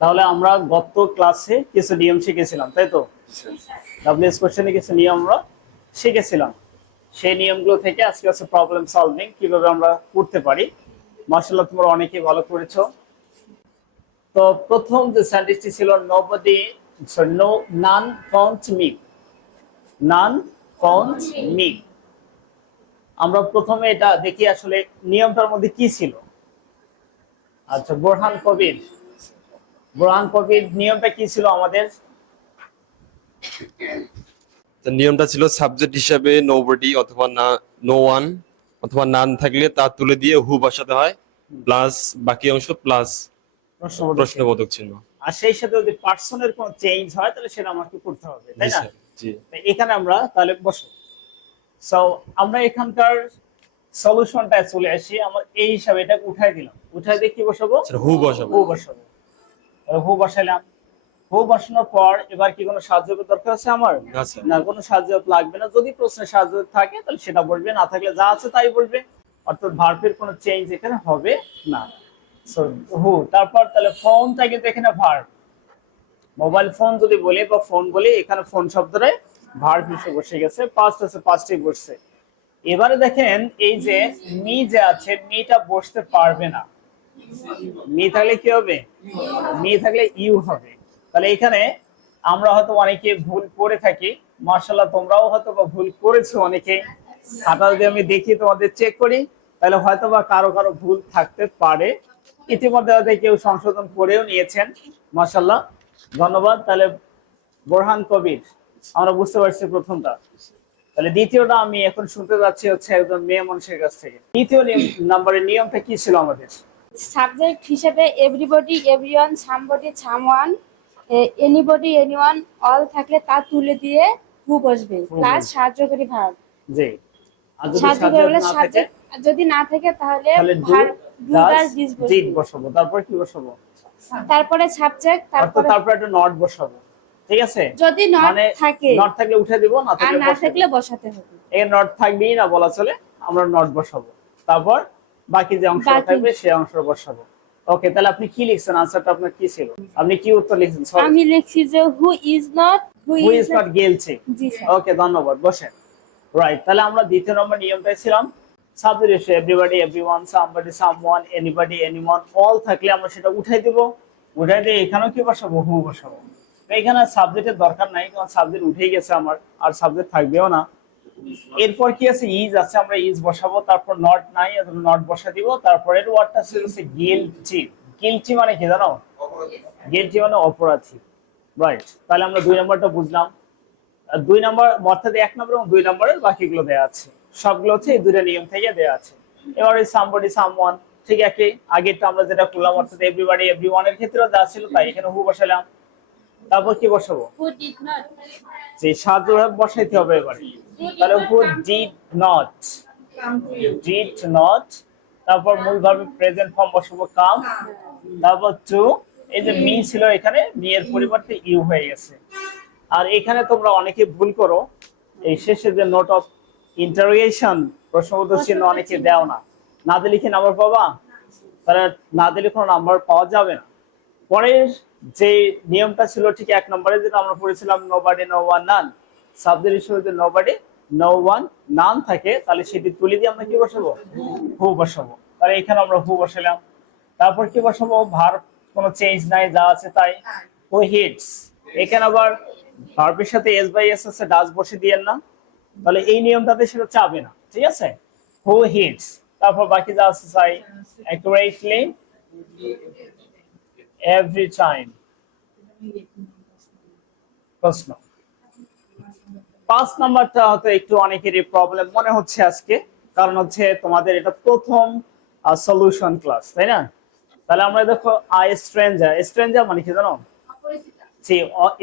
তাহলে আমরা গত ক্লাসে কিছু নিয়ম শিখেছিলাম, তাই তো? ডাব্লিউএস কোশ্চেনে কিছু নিয়ম আমরা শিখেছিলাম। সেই নিয়মগুলো থেকে আজকে আছে প্রবলেম সলভিং, কিভাবে আমরা করতে পারি। মাশাআল্লাহ, তোমরা অনেকেই ভালো করেছো। তো প্রথম যে সেন্টেন্সটি ছিল nobody no none found me, none found me. আমরা প্রথমে এটা দেখি আসলে নিয়মটার মধ্যে কি ছিল। আচ্ছা, বোরহান কবির, নিয়মটা কি ছিল আমাদের? নিয়মটা ছিল সাবজেক্ট হিসাবে নোবডি অথবা না নো ওয়ান অথবা নান থাকলে তা তুলে দিয়ে হু বসাতে হয়, প্লাস বাকি অংশ প্লাস প্রশ্নবোধক চিহ্ন। আর সেই সাথে যদি পার্সনের কোনো চেঞ্জ হয় তাহলে সেটা আমাকে করতে হবে, তাই জি না? স্যার, জি। এখানে আমরা তাহলে বসো। সো আমরা এখানকার সলিউশনটা চলে আসি। আমরা এই হিসাবে এটা উঠাই দিলাম, উঠাই দিয়ে কি বসাবো? হু বসাবো। হু বসাবো। হু বসাইলাম। হু বসানোর পর এবার কি কোনো সাহায্যের দরকার আছে আমার? না স্যার। না, কোনো সাহায্য লাগবে না। যদি প্রশ্নের সাহায্য থাকে তাহলে সেটা বলবে, না থাকলে যা আছে তাই বলবে। অর্থাৎ ভার্বের কোনো চেঞ্জ এখানে হবে না। সো হু, তারপর তাহলে ফোনটা কিন্তু এখানে ভার্ব। মোবাইল ফোন যদি বলি বা ফোন বলি, এখানে ফোন শব্দটাই ভার্ব হিসেবে বসে গেছে, পাস্ট আছে, পাস্টেই বসছে। এবারে দেখেন এই যে মি যে আছে, মিটা বসতে পারবে না। মি থাকলে কি হবে? মি থাকলে ইউ হবে। তাহলে এখানে আমরা হয়তো অনেকে ভুল করে থাকি। মাশাআল্লাহ, তোমরাও হয়তো বা ভুল করেছো অনেকে। খাতা যদি আমি দেখি, তোমাদের চেক করি, তাহলে হয়তো বা কারো কারো ভুল থাকতে পারে। ইতিমধ্যে হয়তো কেউ সংশোধন করেও নিয়েছেন, মাশাআল্লাহ, ধন্যবাদ। তাহলে বোরহান কবির আমরা বুঝতে পারছি প্রথমটা। তাহলে দ্বিতীয়টা আমি এখন শুনতে যাচ্ছি হচ্ছে একজন মেয়ে মানুষের কাছ থেকে। দ্বিতীয় নাম্বারের নিয়মটা কি ছিল আমাদের? সাবজেক্ট হিসেবে everybody, everyone, somebody, someone, anybody, anyone, all থাকলে তা তুলে দিয়ে হু বসবে, প্লাস সাহায্যকারী ভার্ব। জি। আর যদি সাহায্যকারী সাবজেক্ট বলে না থাকে সাবজেক্ট, যদি না থাকে তাহলে তাহলে verb do does did did বসবে। বসাবো। তারপর কি বসাবো? তারপরে সাবজেক্ট, তারপর তারপরে একটা নট বসাবো। ঠিক আছে? যদি নট মানে থাকে, নট থাকলে উঠে দেব, না আর থাকলে না বসাবো। থাকলে বসাতে হবে। এই নট থাকবেই না বলা চলে, আমরা নট বসাবো। তারপর বাকি যে অংশ বাকি। থাকবে সেই অংশ বসাবো। ওকে, তাহলে আপনি কি লিখছেন? আনসারটা আপনার কি ছিল? আপনি কি উত্তর লিখছেন? আমি লিখছি যে who is not, who is not গেলছে। জি স্যার। ওকে, ধন্যবাদ, বসেন। রাইট, তাহলে আমরা দ্বিতীয় নম্বর নিয়মটাই ছিলাম সাবজেক্ট হিসেবে everybody, everyone, somebody, someone, anybody, anyone, all থাকলে আমরা সেটা উঠাই দেব। উঠাই দিয়ে এখানেও কি বসাবো? হু বসাবো। তো এখানে সাবজেক্টের দরকার নাই, কারণ সাবজেক্ট উঠেই গেছে আমার, আর সাবজেক্ট থাকবেও না। এরপর কি আছে? ইজ আছে, আমরা ইজ বসাবো। তারপর নট নাই, নট বসা দিব। তারপরের ওয়ার্ডটা ছিল গিলটি। গিলটি মানে কি জানো? গিলটি মানে অপরাধী। রাইট, তাহলে আমরা 2 নম্বরটা বুঝলাম। 2 নম্বর অর্থাৎ 1 নম্বর এবং 2 নম্বরের বাকিগুলো দেয়া আছে, সবগুলো হচ্ছে এই দুটো নিয়ম থেকে দেয়া আছে। এবার এই সামবডি, সামওয়ান ঠিক একই আগেরটা আমরা যেটা করলাম, অর্থাৎ এভরিবডি, এভরিওয়ানের ক্ষেত্রেও যা ছিল তাই। এখানে হু বসালাম। তারপর কি বসাবো? হু ডিড নট, যে সাহায্য বসাইতে হবে এবারে। তাহলে who did not, did not. তারপর মূল ভার্ব প্রেজেন্ট ফর্ম বসাবো কাম। তারপর টু, এই যে মি ছিল এখানে, মি এর পরিবর্তে ইউ হয়ে গেছে। আর এখানে তোমরা অনেকে ভুল করো, এই শেষে যে নোট অফ ইন্টারোগেশন প্রশ্নবোধক চিহ্ন অনেকে দাও না। না দিলে কি নাম্বার পাবা? তাহলে না দিলে কোনো নাম্বার পাওয়া যাবে না। পরের যে নিয়মটা ছিল ঠিক 1 নম্বরে যেটা আমরা পড়েছিলাম, নোবডি, নো ওয়ান, নান। সাবজেক্ট হিসেবে যদি নোবডি, নো ওয়ান, নান থাকে তাহলে সেটি তুলে দিয়ে আমরা কি বসাবো? হু বসাবো। তাহলে এখানে আমরা হু বসালাম। তারপর কি বসাবো? ভার্ব কোনো চেঞ্জ নাই, যা আছে তাই। হু হিটস, এখানে আবার ভার্বের সাথে এস বাই এস আছে, ডাজ বসে দিয়েন না, তাহলে এই নিয়মটাতে সেটা চাবে না। ঠিক আছে? হু হিটস। তারপর বাকি যা আছে চাই। Accurately, every time. প্রশ্ন 5 নাম্বারটা হয়তো একটু অনেকেরই প্রবলেম মনে হচ্ছে আজকে, কারণ হচ্ছে তোমাদের এটা প্রথম সলিউশন ক্লাস, তাই না? তাহলে আমরা দেখো আই স্ট্রেঞ্জার। স্ট্রেঞ্জার মানে কি জানো? জি,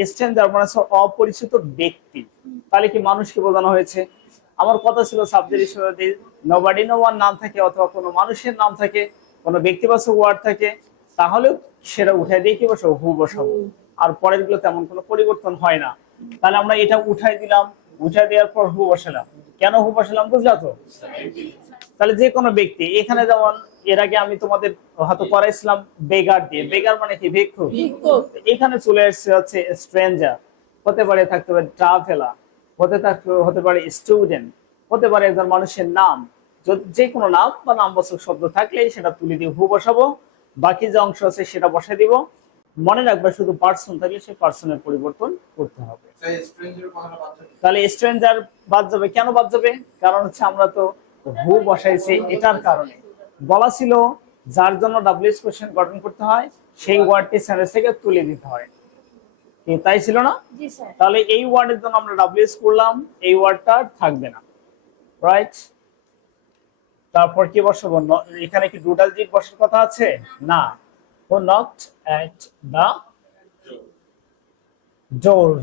স্ট্রেঞ্জার মানে হচ্ছে অপরিচিত ব্যক্তি। তাহলে কি মানুষকে বোঝানো হয়েছে? আমার কথা ছিল সাবজেক্ট হিসেবে যদি নোবডি, নো ওয়ান নাম থাকে, অথবা কোনো মানুষের নাম থাকে, কোনো ব্যক্তিবাচক ওয়ার্ড থাকে, তাহলে সেটা উঠাই দিয়ে কি বসাবো? হু বসাবো। আর পরের গুলো তেমন কোনো পরিবর্তন হয় না। তাহলে আমরা এটা উঠাই দিলাম, উঠাই দেওয়ার পর হু বসালাম। কেন হু বসালাম বুঝলা তো? তাহলে যে কোনো ব্যক্তি, এখানে যেমন এর আগে আমি তোমাদের হয়তো পড়াইছিলাম বেগার দিয়ে। বেগার মানে কি? ভিক্ষুক। এখানে চলে এসেছে হচ্ছে স্ট্রেঞ্জার, হতে পারে থাকতে পারে ট্রাভেলার, হতে পারে স্টুডেন্ট, হতে পারে একজন মানুষের নাম। যে কোনো নাম বা নামবাচক শব্দ থাকলেই সেটা তুলে দিয়ে হু বসাবো, বাকি যে অংশ আছে সেটা বসাই দিব। মনে রাখবে শুধু পার্সন থাকলে সেই পার্সনের পরিবর্তন করতে হবে। তাহলে স্ট্রেঞ্জার বাদ যাবে। কেন বাদ যাবে? কারণ হচ্ছে আমরা তো হু বসাইছি এটার কারণে। বলা ছিল যার জন্য ডাব্লিউএস কোশ্চেন গঠন করতে হয় সেই ওয়ার্ডটি সেন্টেন্স থেকে তুলে দিতে হয়, কি তাই ছিল না? জি স্যার। তাহলে এই ওয়ার্ডের জন্য আমরা ডাব্লিউএস করলাম, এই ওয়ার্ডটা থাকবে না, রাইট? তারপর কি বসাবো? এখানে কি ডুডাল ডিড বসার কথা আছে? না। Who knocked at the door?